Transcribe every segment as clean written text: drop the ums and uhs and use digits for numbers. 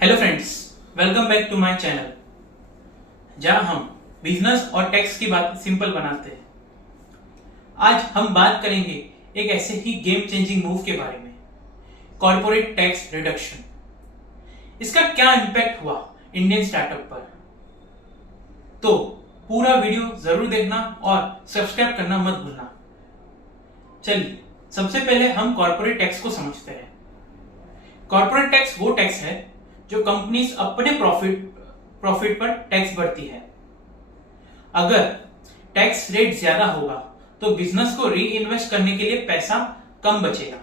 Hello friends, welcome back to my channel जहां हम business और टैक्स की बात सिंपल बनाते हैं। आज हम बात करेंगे एक ऐसे ही गेम चेंजिंग मूव के बारे में, कॉर्पोरेट टैक्स रिडक्शन। इसका क्या इंपैक्ट हुआ इंडियन स्टार्टअप पर, तो पूरा वीडियो जरूर देखना और सब्सक्राइब करना मत भूलना। चलिए सबसे पहले हम कॉर्पोरेट टैक्स को समझते हैं। कॉर्पोरेट टैक्स वो टैक्स है जो कंपनीज अपने प्रॉफिट पर टैक्स भरती है। अगर टैक्स रेट ज्यादा होगा तो बिजनेस को री इन्वेस्ट करने के लिए पैसा कम बचेगा।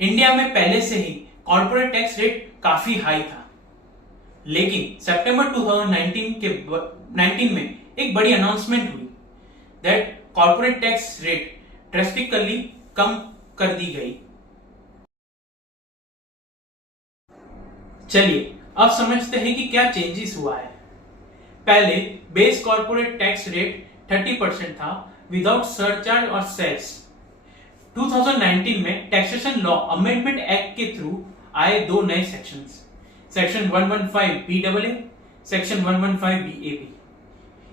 इंडिया में पहले से ही कॉर्पोरेट टैक्स रेट काफी हाई था, लेकिन सितंबर 2019 में एक बड़ी अनाउंसमेंट हुई that corporate tax rate drastically कम कर दी गई। चलिए अब समझते हैं कि क्या चेंजेस हुआ है। पहले बेस कॉर्पोरेट टैक्स रेट 30% था विदाउट सरचार्ज और सेस। 2019 में टैक्सेशन लॉ अमेंडमेंट एक्ट के थ्रू आए दो नए sections, section 115 BAA, section 115 BAB।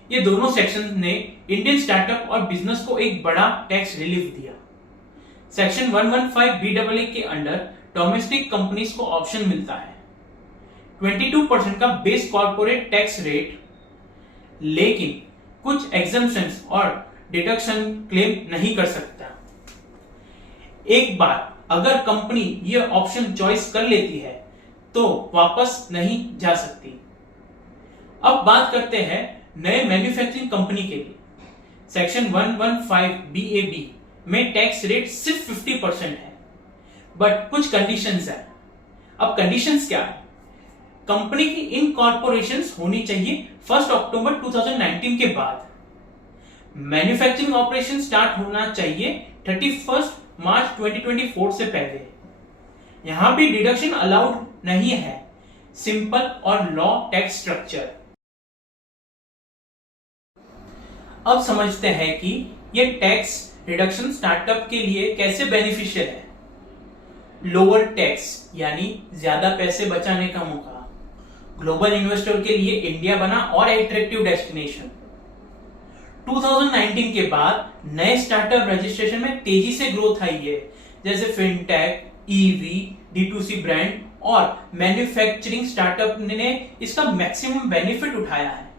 ये दोनों सेक्शन ने इंडियन स्टार्टअप और बिजनेस को एक बड़ा टैक्स रिलीफ दिया। सेक्शन 115 BAA के अंडर डोमेस्टिक कंपनीज को ऑप्शन मिलता है 22% का बेस कॉर्पोरेट टैक्स रेट, लेकिन कुछ एग्जम्पशंस और डिडक्शन क्लेम नहीं कर सकता। एक बार अगर कंपनी ये ऑप्शन चॉइस कर लेती है तो वापस नहीं जा सकती। अब बात करते हैं नए मैन्युफैक्चरिंग कंपनी के लिए। सेक्शन 115 BAB में टैक्स रेट सिर्फ 50% है, बट कुछ कंडीशंस है। अब कंडीशंस क्या है? कंपनी की इनकॉर्पोरेशंस होनी चाहिए 1 अक्टूबर 2019 के बाद। मैन्युफैक्चरिंग ऑपरेशन स्टार्ट होना चाहिए 31 मार्च 2024 से पहले। यहां भी डिडक्शन अलाउड नहीं है, सिंपल और लॉ टैक्स स्ट्रक्चर। अब समझते हैं कि ये टैक्स रिडक्शन स्टार्टअप के लिए कैसे बेनिफिशियल है। लोअर टैक्स यानी ज्यादा पैसे बचाने का मौका। ग्लोबल इन्वेस्टर के लिए इंडिया बना और एट्रैक्टिव डेस्टिनेशन। 2019 के बाद नए स्टार्टअप रजिस्ट्रेशन में तेजी से ग्रोथ आई है, जैसे फिनटेक, ईवी, D2C ब्रांड और मैन्युफैक्चरिंग स्टार्टअप ने इसका मैक्सिमम बेनिफिट उठाया है।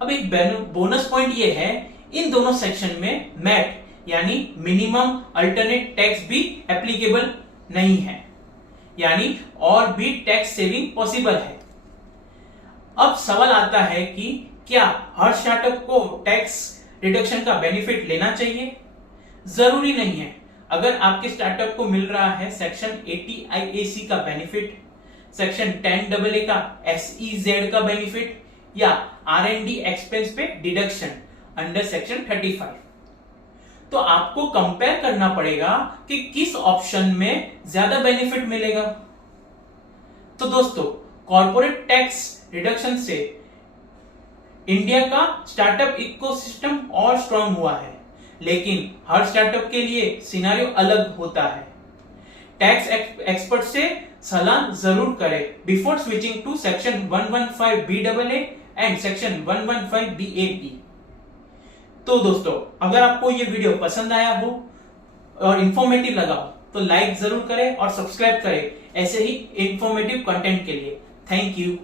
अब एक बोनस पॉइंट ये है, इन दोनों सेक्शन में मैट यानी मिनिमम अल्टरनेट टैक्स भी एप्लीकेबल नहीं है, यानी और भी टैक्स सेविंग पॉसिबल है। अब सवाल आता है कि क्या हर स्टार्टअप को टैक्स रिडक्शन का बेनिफिट लेना चाहिए? जरूरी नहीं है। अगर आपके स्टार्टअप को मिल रहा है सेक्शन 80 IAC का बेनिफिट, सेक्शन 10 AA का SEZ का बेनिफिट या R&D एक्सपेंस पे डिडक्शन अंडर सेक्शन 35, तो आपको कंपेयर करना पड़ेगा कि किस ऑप्शन में ज्यादा बेनिफिट मिलेगा। तो दोस्तों, कॉर्पोरेट टैक्स रिडक्शन से इंडिया का स्टार्टअप इकोसिस्टम और स्ट्रांग हुआ है, लेकिन हर स्टार्टअप के लिए सिनेरियो अलग होता है। टैक्स एक्सपर्ट से सलाह जरूर करें before switching to section 115 BAA and section 115 BAB। तो दोस्तों, अगर आपको ये वीडियो पसंद आया हो और इंफॉर्मेटिव लगा हो तो लाइक जरूर करें और सब्सक्राइब करें ऐसे ही इंफॉर्मेटिव कंटेंट के लिए। Thank you.